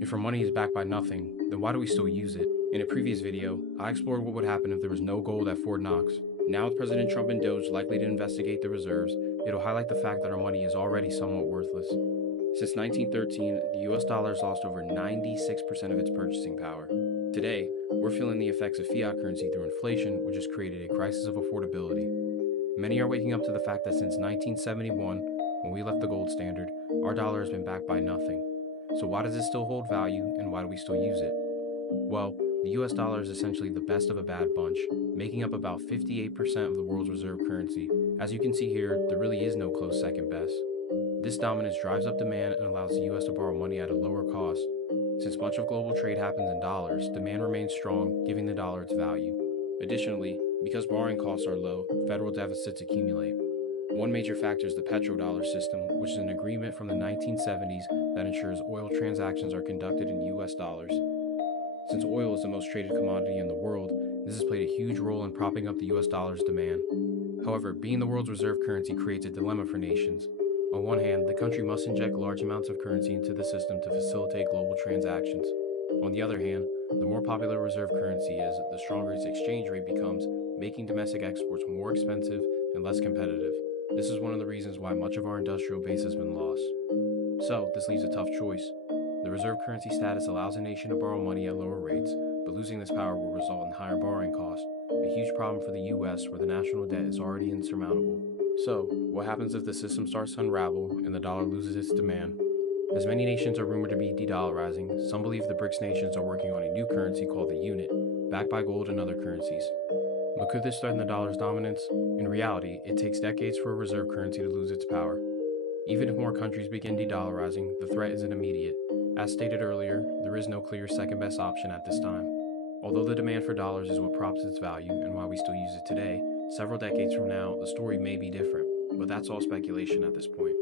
If our money is backed by nothing, then why do we still use it? In a previous video, I explored what would happen if there was no gold at Fort Knox. Now with President Trump and Doge likely to investigate the reserves, it'll highlight the fact that our money is already somewhat worthless. Since 1913, the US dollar has lost over 96% of its purchasing power. Today, we're feeling the effects of fiat currency through inflation, which has created a crisis of affordability. Many are waking up to the fact that since 1971, when we left the gold standard, our dollar has been backed by nothing. So why does it still hold value, and why do we still use it? Well, the US dollar is essentially the best of a bad bunch, making up about 58% of the world's reserve currency. As you can see here, there really is no close second best. This dominance drives up demand and allows the US to borrow money at a lower cost. Since much of global trade happens in dollars, demand remains strong, giving the dollar its value. Additionally, because borrowing costs are low, federal deficits accumulate. One major factor is the petrodollar system, which is an agreement from the 1970s that ensures oil transactions are conducted in US dollars. Since oil is the most traded commodity in the world, this has played a huge role in propping up the US dollar's demand. However, being the world's reserve currency creates a dilemma for nations. On one hand, the country must inject large amounts of currency into the system to facilitate global transactions. On the other hand, the more popular a reserve currency is, the stronger its exchange rate becomes, making domestic exports more expensive and less competitive. This is one of the reasons why much of our industrial base has been lost. So, this leaves a tough choice. The reserve currency status allows a nation to borrow money at lower rates, but losing this power will result in higher borrowing costs, a huge problem for the US where the national debt is already insurmountable. So, what happens if the system starts to unravel and the dollar loses its demand? As many nations are rumored to be de-dollarizing, some believe the BRICS nations are working on a new currency called the unit, backed by gold and other currencies. But could this threaten the dollar's dominance? In reality, it takes decades for a reserve currency to lose its power. Even if more countries begin de-dollarizing, the threat isn't immediate. As stated earlier, there is no clear second best option at this time. Although the demand for dollars is what props its value and why we still use it today, several decades from now, the story may be different, but that's all speculation at this point.